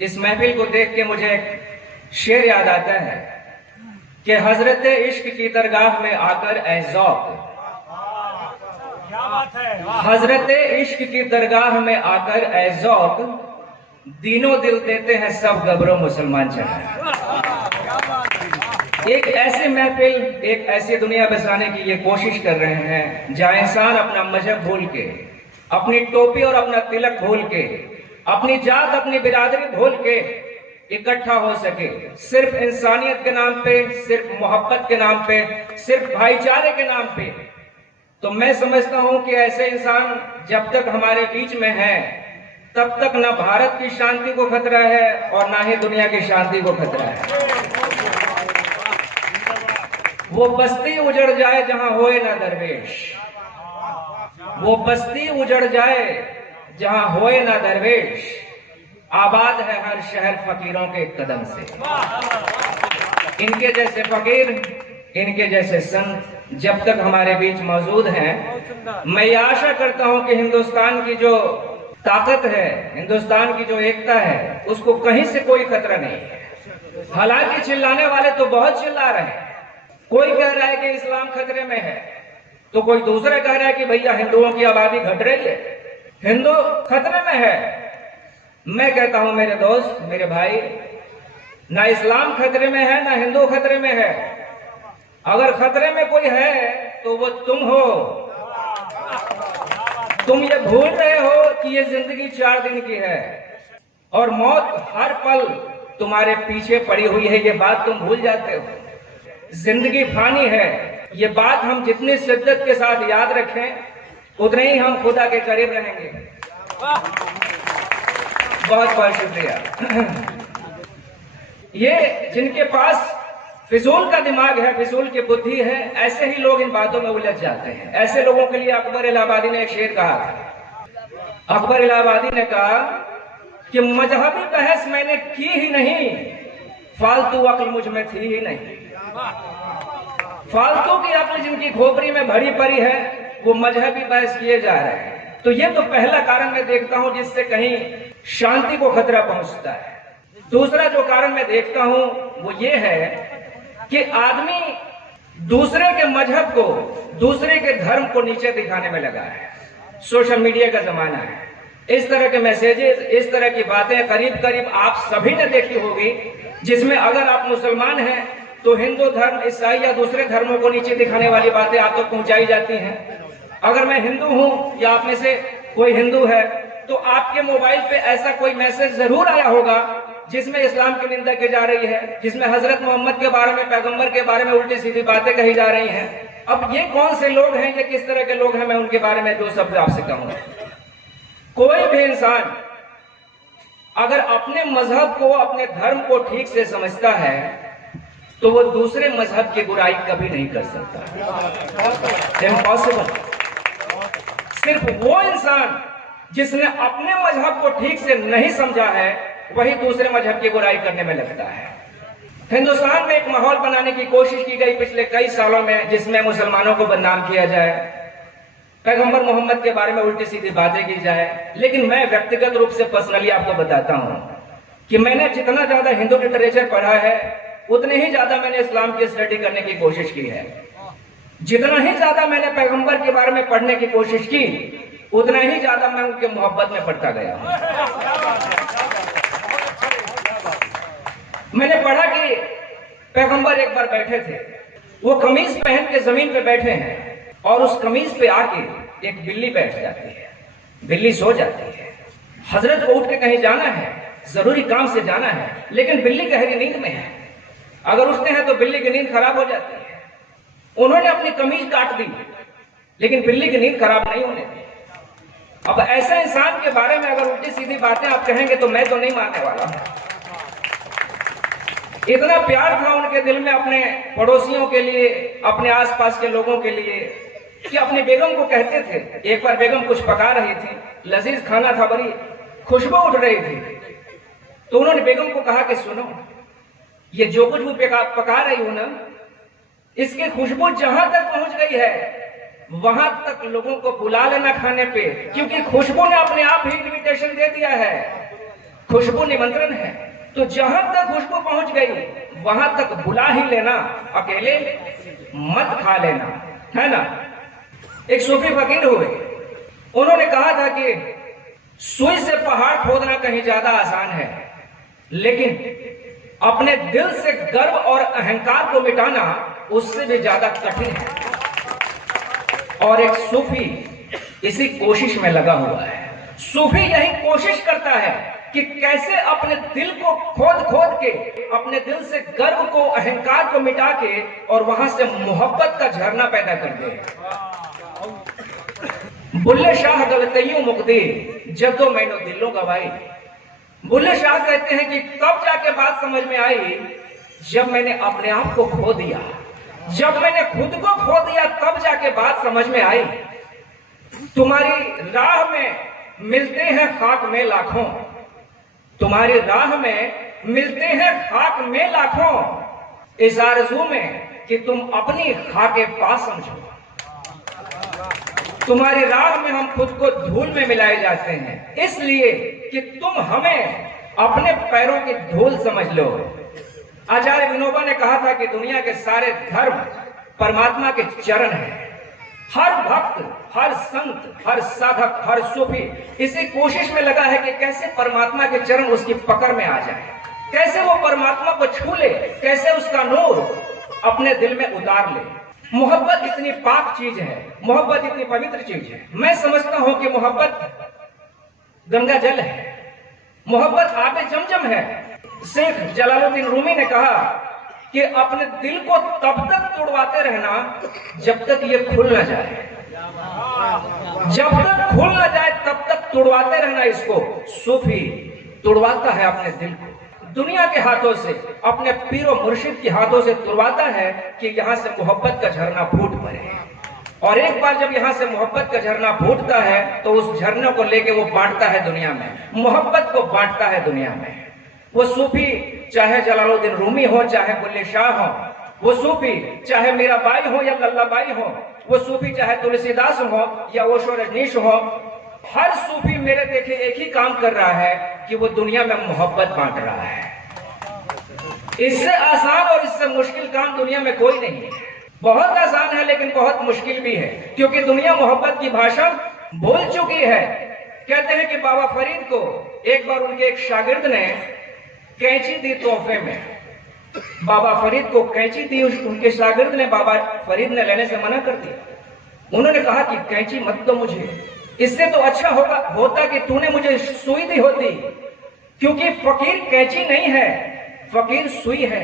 इस महफिल को देख के मुझे एक शेर याद आता है कि हजरत इश्क की दरगाह में आकर ऐ ज़ौक़, हजरत इश्क की दरगाह में आकर ऐ ज़ौक़, दीनों दिल देते हैं सब गबरों मुसलमान चढ़ा। एक ऐसी महफिल, एक ऐसी दुनिया बसाने की ये कोशिश कर रहे हैं जहां इंसान अपना मजहब भूल के, अपनी टोपी और अपना तिलक भूल के, अपनी जात अपनी बिरादरी भूल के इकट्ठा हो सके, सिर्फ इंसानियत के नाम पे, सिर्फ मोहब्बत के नाम पे, सिर्फ भाईचारे के नाम पे। तो मैं समझता हूं कि ऐसे इंसान जब तक हमारे बीच में है तब तक न भारत की शांति को खतरा है और ना ही दुनिया की शांति को खतरा है। वो बस्ती उजड़ जाए जहां होए ना दरवेश, वो बस्ती उजड़ जाए जहां होए ना दरवेश, आबाद है हर शहर फकीरों के कदम से। इनके जैसे फकीर, इनके जैसे संत जब तक हमारे बीच मौजूद हैं, मैं ये आशा करता हूं कि हिंदुस्तान की जो ताकत है, हिंदुस्तान की जो एकता है, उसको कहीं से कोई खतरा नहीं है। हालांकि चिल्लाने वाले तो बहुत चिल्ला रहे हैं। कोई कह रहा है कि इस्लाम खतरे में है, तो कोई दूसरा कह रहा है कि भैया हिंदुओं की आबादी घट रही है, हिंदू खतरे में है। मैं कहता हूं मेरे दोस्त, मेरे भाई, ना इस्लाम खतरे में है ना हिंदू खतरे में है। अगर खतरे में कोई है तो वो तुम हो। तुम ये भूल रहे हो कि ये जिंदगी 4 दिन की है और मौत हर पल तुम्हारे पीछे पड़ी हुई है, ये बात तुम भूल जाते हो। जिंदगी फानी है, ये बात हम जितनी शिद्दत के साथ याद रखें उतने ही हम खुदा के करीब रहेंगे। बहुत बहुत शुक्रिया। ये जिनके पास फिजूल का दिमाग है, फिजूल की बुद्धि है, ऐसे ही लोग इन बातों में उलझ जाते हैं। ऐसे लोगों के लिए अकबर इलाहाबादी ने एक शेर कहा था। अकबर इलाहाबादी ने कहा कि मजहबी बहस मैंने की ही नहीं, फालतू अक्ल मुझ में थी ही नहीं। फालतू की अक्ल जिनकी खोपड़ी में भरी पड़ी है वो मजहबी बहस किए जा रहे हैं। तो ये तो पहला कारण मैं देखता हूं जिससे कहीं शांति को खतरा पहुंचता है। दूसरा जो कारण मैं देखता हूं वो ये है कि आदमी दूसरे के मजहब को, दूसरे के धर्म को नीचे दिखाने में लगा है। सोशल मीडिया का जमाना है, इस तरह के मैसेजेस, इस तरह की बातें करीब करीब आप सभी ने देखी होगी, जिसमें अगर आप मुसलमान हैं तो हिंदू धर्म, ईसाई या दूसरे धर्मों को नीचे दिखाने वाली बातें आप तक पहुंचाई जाती हैं। अगर मैं हिंदू हूं या आप में से कोई हिंदू है तो आपके मोबाइल पे ऐसा कोई मैसेज जरूर आया होगा जिसमें इस्लाम की निंदा की जा रही है, जिसमें हजरत मोहम्मद के बारे में, पैगंबर के बारे में उल्टी सीधी बातें कही जा रही हैं। अब ये कौन से लोग हैं, ये किस तरह के लोग हैं, मैं उनके बारे में 2 शब्द आपसे कहूंगा। कोई भी इंसान अगर अपने मजहब को, अपने धर्म को ठीक से समझता है तो वो दूसरे मजहब की बुराई कभी नहीं कर सकता। इम्पॉसिबल। सिर्फ वो इंसान जिसने अपने मजहब को ठीक से नहीं समझा है वही दूसरे मजहब की बुराई करने में लगता है। हिंदुस्तान में एक माहौल बनाने की कोशिश की गई पिछले कई सालों में जिसमें मुसलमानों को बदनाम किया जाए, पैगंबर मोहम्मद के बारे में उल्टी सीधी बातें की जाए। लेकिन मैं व्यक्तिगत रूप से पर्सनली आपको बताता हूं कि मैंने जितना ज्यादा हिंदू लिटरेचर पढ़ा है उतने ही ज्यादा मैंने इस्लाम की स्टडी करने की कोशिश की है। जितना ही ज्यादा मैंने पैगंबर के बारे में पढ़ने की कोशिश की उतना ही ज्यादा मैं उनके मोहब्बत में पड़ता गया। मैंने पढ़ा कि पैगंबर एक बार बैठे थे, वो कमीज पहन के जमीन पे बैठे हैं और उस कमीज पे आके एक बिल्ली बैठ जाती है। बिल्ली सो जाती है। हजरत को उठ के कहीं जाना है, जरूरी काम से जाना है, लेकिन बिल्ली गहरी नींद में है। अगर उठते हैं तो बिल्ली की नींद खराब हो जाती है। उन्होंने अपनी कमीज काट दी लेकिन बिल्ली की नींद खराब नहीं होने दी। अब ऐसे इंसान के बारे में अगर उल्टी सीधी बातें आप कहेंगे तो मैं तो नहीं मानने वाला। इतना प्यार था उनके दिल में अपने पड़ोसियों के लिए, अपने आसपास के लोगों के लिए, कि अपनी बेगम को कहते थे। एक बार बेगम कुछ पका रही थी, लजीज खाना था, बड़ी खुशबू उठ रही थी, तो उन्होंने बेगम को कहा कि सुनो, ये जो कुछ भी पका रही हूं ना, इसकी खुशबू जहां तक पहुंच गई है वहां तक लोगों को बुला लेना खाने पे, क्योंकि खुशबू ने अपने आप ही इन्विटेशन दे दिया है। खुशबू निमंत्रण है, तो जहां तक खुशबू पहुंच गई वहां तक बुला ही लेना, अकेले मत खा लेना, है ना। एक सूफी फकीर हुए, उन्होंने कहा था कि सुई से पहाड़ खोदना कहीं ज्यादा आसान है, लेकिन अपने दिल से गर्व और अहंकार को मिटाना उससे भी ज्यादा कठिन है। और एक सूफी इसी कोशिश में लगा हुआ है। सूफी यही कोशिश करता है कि कैसे अपने दिल को खोद खोद के, अपने दिल से गर्व को, अहंकार को मिटा के और वहां से मोहब्बत का झरना पैदा कर दे। बुल्ले शाह गलतियों मुक्ति जब तो मैंने दिलों गवाई। बुल्ले शाह कहते हैं कि तब जाके बात समझ में आई जब मैंने अपने आप को खो दिया, जब मैंने खुद को खो दिया, तब जाके बात समझ में आई। तुम्हारी राह में मिलते हैं खाक में लाखों, तुम्हारी राह में मिलते हैं खाक में लाखों, इस आरज़ू में कि तुम अपनी खाके पास समझो। तुम्हारी राह में हम खुद को धूल में मिलाए जाते हैं, इसलिए कि तुम हमें अपने पैरों की धूल समझ लो। आचार्य विनोबा ने कहा था कि दुनिया के सारे धर्म परमात्मा के चरण हैं। हर भक्त, हर संत, हर साधक, हर सूफी इसी कोशिश में लगा है कि कैसे परमात्मा के चरण उसकी पकड़ में आ जाए, कैसे वो परमात्मा को छू ले, कैसे उसका नूर अपने दिल में उतार ले। मोहब्बत इतनी पाक चीज है, मोहब्बत इतनी पवित्र चीज है। मैं समझता हूं कि मोहब्बत गंगा जल है, मोहब्बत आबे जमजम है। शेख जलालुद्दीन रूमी ने कहा कि अपने दिल को तब तक तोड़वाते रहना जब तक ये खुल न जाए, जब तक खुल न जाए तब तक तोड़वाते रहना इसको। सूफी तोड़वाता है अपने दिल को, दुनिया के हाथों से, अपने पीरो मुर्शिद के हाथों से तोड़वाता है कि यहां से मोहब्बत का झरना फूट पड़े। और एक बार जब यहां से मोहब्बत का झरना फूटता है तो उस झरने को लेके वो बांटता है दुनिया में, मोहब्बत को बांटता है दुनिया में। वो सूफी चाहे जलालुद्दीन रूमी हो, चाहे बुल्ले शाह हो, वो सूफी चाहे मीराबाई हो या लल्लाबाई हो, वो सूफी चाहे तुलसीदास हो या ओशो रजनीश हो, हर सूफी मेरे देखे एक ही काम कर रहा है कि वो दुनिया में मोहब्बत बांट रहा है। इससे आसान और इससे मुश्किल काम दुनिया में कोई नहीं है। बहुत आसान है लेकिन बहुत मुश्किल भी है, क्योंकि दुनिया मोहब्बत की भाषा भूल चुकी है। कहते हैं कि बाबा फरीद को एक बार उनके एक शागिर्द ने कैंची दी तोहफे में, बाबा फरीद को कैंची दी, उनके शागिर्द ने बाबा फरीद ने लेने से मना कर दिया। उन्होंने कहा कि कैंची मत दो मुझे, इससे तो अच्छा होता कि तूने मुझे सुई दी होती, क्योंकि फकीर कैंची नहीं है, फकीर सुई है।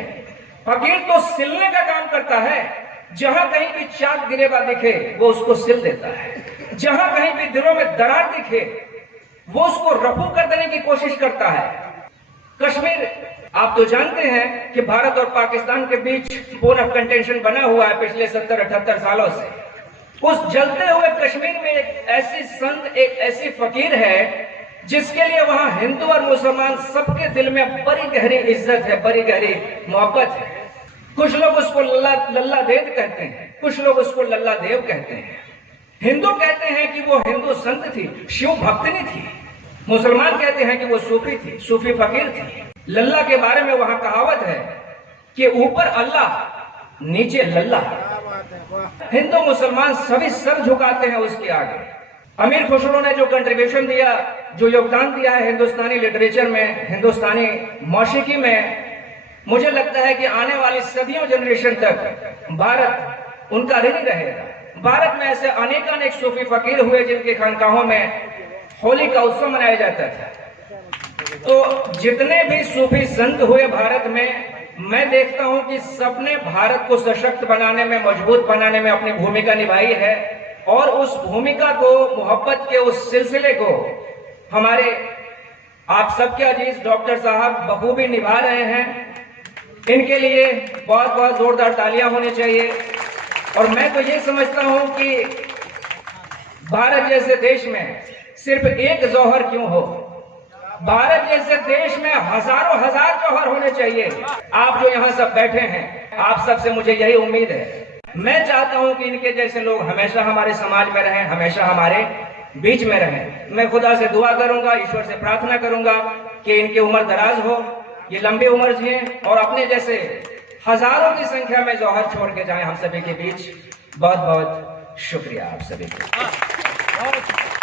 फकीर तो सिलने का काम करता है, जहां कहीं भी चाक गिरेबा दिखे वो उसको सिल देता है, जहां कहीं भी दिलों में दरार दिखे वो उसको रफू कर देने की कोशिश करता है। कश्मीर आप तो जानते हैं कि भारत और पाकिस्तान के बीच बोन ऑफ कंटेंशन बना हुआ है पिछले 70-78 सालों से। उस जलते हुए कश्मीर में एक ऐसी संत, एक ऐसी फकीर है जिसके लिए वहां हिंदू और मुसलमान सबके दिल में बड़ी गहरी इज्जत है, बड़ी गहरी मोहब्बत है। कुछ लोग उसको लल्ला देव कहते हैं, कुछ लोग उसको लल्ला देव कहते हैं। हिंदू कहते हैं कि वो हिंदू संत थी, शिव भक्तनी थी। मुसलमान कहते हैं कि वो सूफी थी, सूफी फकीर थी। लल्ला के बारे में वहां कहावत है कि ऊपर अल्लाह नीचे लल्ला। हिंदू मुसलमान सभी सर झुकाते हैं उसके आगे। अमीर खुसरो ने जो कंट्रीब्यूशन दिया, जो योगदान दिया है हिंदुस्तानी लिटरेचर में, हिंदुस्तानी मौसीकी में, मुझे लगता है कि आने वाली सदियों जनरेशन तक भारत उनका ऋणी रहेगा। भारत में ऐसे अनेक सूफी फकीर हुए जिनके खानकाहों में होली का उत्सव मनाया जाता था। तो जितने भी सूफी संत हुए भारत में, मैं देखता हूं कि सबने भारत को सशक्त बनाने में, मजबूत बनाने में अपनी भूमिका निभाई है। और उस भूमिका को, मोहब्बत के उस सिलसिले को हमारे आप सबके अजीज डॉक्टर साहब बखूबी निभा रहे हैं। इनके लिए बहुत बहुत जोरदार तालियां होनी चाहिए। और मैं तो ये समझता हूं कि भारत जैसे देश में सिर्फ एक जौहर क्यों हो, भारत जैसे देश में हजारों हजार जौहर होने चाहिए। आप जो यहाँ सब बैठे हैं, आप सबसे मुझे यही उम्मीद है। मैं चाहता हूं कि इनके जैसे लोग हमेशा हमारे समाज में रहें, हमेशा हमारे बीच में रहें। मैं खुदा से दुआ करूंगा, ईश्वर से प्रार्थना करूंगा कि इनकी उम्र दराज हो, ये लंबी उम्र जिए और अपने जैसे हजारों की संख्या में जौहर छोड़ के जाएं हम सभी के बीच। बहुत बहुत शुक्रिया आप सभी को।